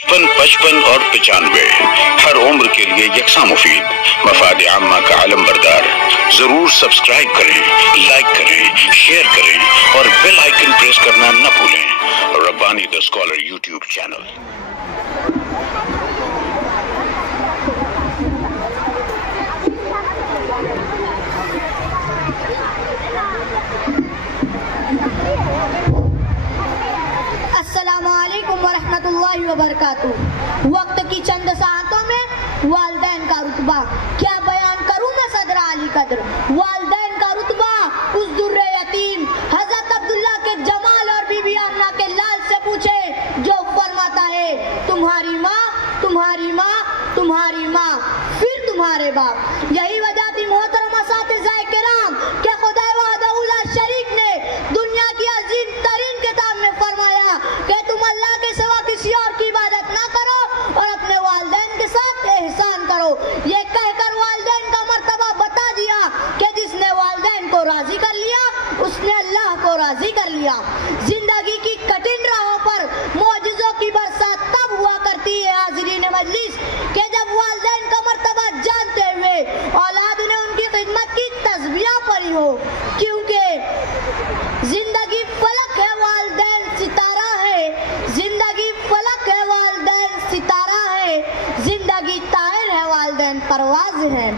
55 और 95 हर उम्र के लिए यकसा मुफीद, मफाद आम्मा का आलम बरदार। जरूर सब्सक्राइब करें, लाइक करें, शेयर करें और बेल आइकन प्रेस करना न भूलें। Rabbani the scholar YouTube channel. अस्सलामुअलैकुम वरहमतुल्लाहि वबरकातुहू। वक्त की चंद सातों में वालिदैन का रुतबा क्या बयान करूं मैं सदर अली कद्र। वालिदैन का रुतबा उस दुर्रे यतीम हजरत अब्दुल्ला के जमाल और बीबी आमना के लाल से पूछे जो फरमाता है तुम्हारी माँ, तुम्हारी माँ, तुम्हारी माँ, फिर तुम्हारे बाप। यही वजह थी मोहतरम असातिज़ाए किराम के खुदा वहदहू ला शरीक ने दुनिया की अजीम तरीन किताब में फरमाया कि तुम अल्लाह के सिवा किसी और की इबादत ना करो और अपने वालिदैन के साथ एहसान करो। ये कहकर वालिदैन का मर्तबा बता दिया कि जिसने वालिदैन को राजी कर लिया उसने अल्लाह को राजी कर लिया। जिंदगी की कठिन राहों पर मौजिज़ों की बरसात तब हुआ करती है हाज़िरीन मजलिस कि जब वालिदैन का मर्तबा जानते हुए औलाद ने उनकी खिदमत की तस्बीह पढ़ी हो, क्योंकि जिंदगी फलक है वालिदैन सितारा है, जिंदगी फलक है वालिदैन सितारा है, जिंदगी तायर है वालिदैन परवाज है,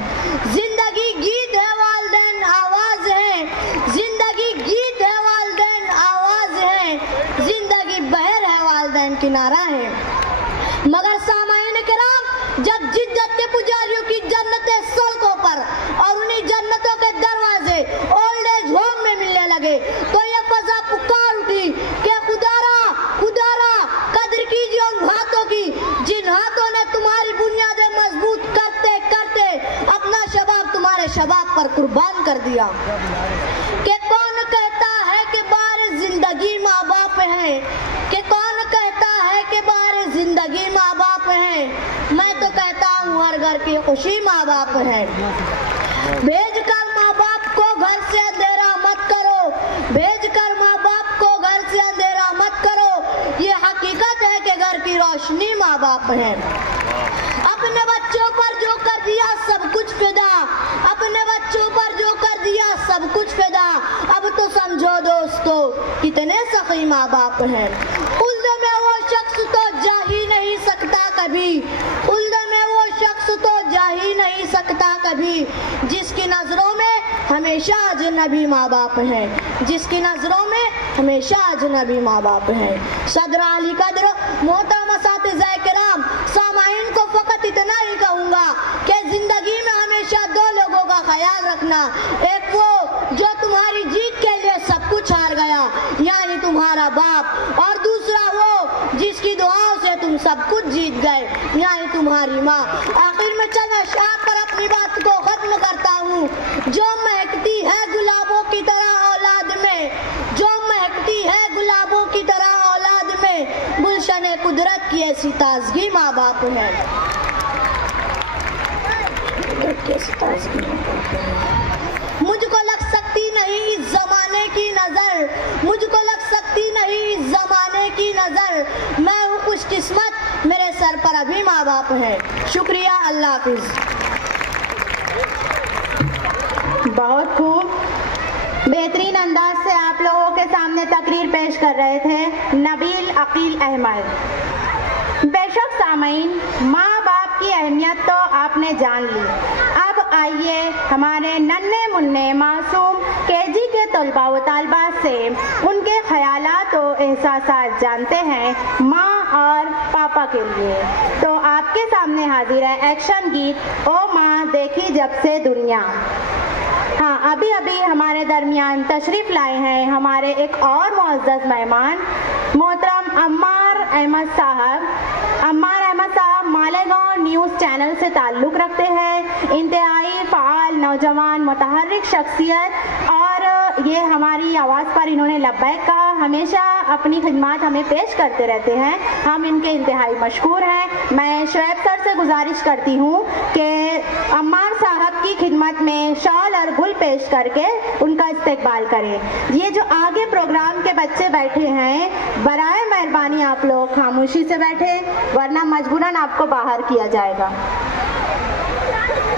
जिंदगी गीत है वालिदैन आवाज है, जिंदगी गीत है वालिदैन आवाज है, जिंदगी बहर है वालिदैन किनारा है। मगर सामाईन किराम जब जिद्दत के पुजारियों की जन्नतें सड़कों पर और उन्हीं जन्नतों के दरवाजे ओल्ड एज होम में मिलने लगे तो ये फजा पुकार उठी कि खुदारा खुदारा कद्र कीजिए उन हाथों की जिन हाथों ने तुम्हारी बुनियादें मजबूत करते करते अपना शबाब तुम्हारे शबाब पर कुर्बान कर दिया। कि कौन कहता है कि बार जिंदगी माँ बाप है, कि कौन कहता है कि बार जिंदगी माँ बाप है, मैं तो कहता हूँ हर घर की खुशी माँ बाप है। भेज कर माँ बाप को घर से अंधेरा मत करो, भेज कर माँ बाप को घर से अंधेरा मत करो, ये हकीकत है कि घर की रोशनी माँ बाप है। अपने बच्चों पर जो कर दिया सब कुछ फिदा, अपने बच्चों पर जो कर दिया सब कुछ फिदा, अब तो समझो दोस्तों कितने सखी माँ बाप हैं। उल्द में वो शख्स तो जा ही नहीं सकता कभी, उल्द में वो शख्स तो जा ही नहीं सकता कभी, जिसकी नजरों में हमेशा अजनबी माँ बाप हैं, जिसकी नजरों में हमेशा अजनबी माँ बाप हैं। सदर अली कद्र मोहतरम असातिज़ाए किराम सामाईन को फकत इतना ही कहूँगा कि जिंदगी में हमेशा दो लोगों का ख्याल रखना, एक वो जो तुम्हारी जीत के लिए सब कुछ हार गया यानी तुम्हारा बाप, और दूसरा वो जिसकी दुआओं से तुम सब कुछ जीत गए यानी तुम्हारी माँ। आखिर में चंद अशआर पर अपनी बात को खत्म करता हूँ। जो महकती है गुलाबों की तरह औलाद में, जो महकती है गुलाबों की तरह औलाद में, गुलशन कुदरत की ऐसी ताजगी माँ बाप है। मुझको लग सकती नहीं इस जमाने की नजर, मुझको लग सकती नहीं इस जमाने की नजर, मैं हूँ खुशकिस्मत मेरे सर पर अभी माँ बाप है। शुक्रिया, अल्लाह हाफिज। बहुत खूब बेहतरीन अंदाज से आप लोगों के सामने तकरीर पेश कर रहे थे नबील अकील अहमद। बेशक सामईन माँ बाप की अहमियत तो आपने जान ली, अब आइए हमारे नन्हे मुन्ने मासूम केजी के तलबा व तालिबात से उनके ख्यालात और एहसासात जानते हैं माँ और पापा के लिए। तो आपके सामने हाजिर है एक्शन गीत ओ माँ देखी जब से दुनिया। हाँ, अभी अभी हमारे दरमियान तशरीफ लाए हैं हमारे एक और मुअज़्ज़ज़ मेहमान मोहतरम अम्मार अहमद साहब। अम्मार अहमद साहब मालेगांव न्यूज़ चैनल से ताल्लुक़ रखते हैं, इंतहाई फ़ाल नौजवान मुतहर्रिक शख्सियत और ये हमारी आवाज़ पर इन्होंने लब्बैक कहा। हमेशा अपनी खिदमत हमें पेश करते रहते हैं, हम इनके इंतहाई मशकूर हैं। मैं शुएब सर से गुजारिश करती हूँ कि अम्मार साहब की खिदमत में शॉल और गुल पेश करके उनका इस्तकबाल करें। ये जो आगे प्रोग्राम के बच्चे बैठे हैं, बराए मेहरबानी आप लोग खामोशी से बैठे, वरना मजबूरन आपको बाहर किया जाएगा।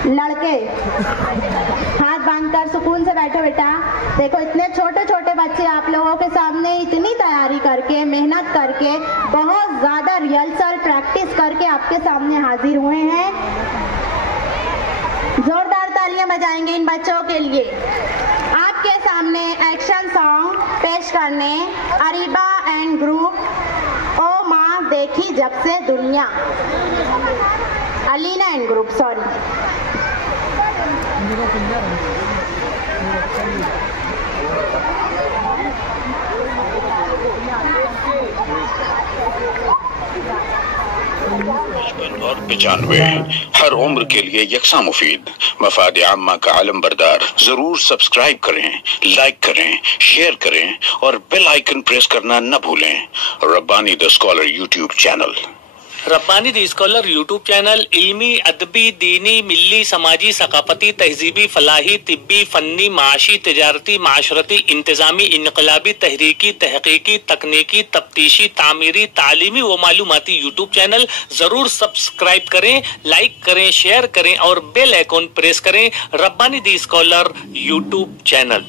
लड़के हाथ बांधकर सुकून से बैठो बेटा। देखो इतने छोटे छोटे बच्चे आप लोगों के सामने इतनी तैयारी करके, मेहनत करके, बहुत ज़्यादा रिहर्सल प्रैक्टिस करके आपके सामने हाजिर हुए हैं। जोरदार तालियां बजाएंगे इन बच्चों के लिए। आपके सामने एक्शन सॉन्ग पेश करने अरीबा एंड ग्रुप, ओ माँ देखी जब से दुनिया, अलीना एंड ग्रुप, सॉरी। और 95 हर उम्र के लिए यकसा मुफीद, मफाद आम्मा का आलम बरदार। जरूर सब्सक्राइब करें, लाइक करें, शेयर करें और बेल आइकन प्रेस करना न भूलें। Rabbani the scholar YouTube channel. Rabbani the scholar YouTube channel इल्मी, अदबी, दीनी, मिल्ली, समाजी, सकाफती, तहजीबी, फलाही, तिब्बी, फन्नी, माशी, तिजारती, माशरती, इंतजामी, इनकलाबी, तहरीकी, तहकीकी, तकनीकी, तफ्तीशी, तामीरी, तालीमी व मालूमाती यूट्यूब चैनल जरूर सब्सक्राइब करें, लाइक करें, शेयर करें और बेल आइकन प्रेस करें। Rabbani the scholar YouTube channel.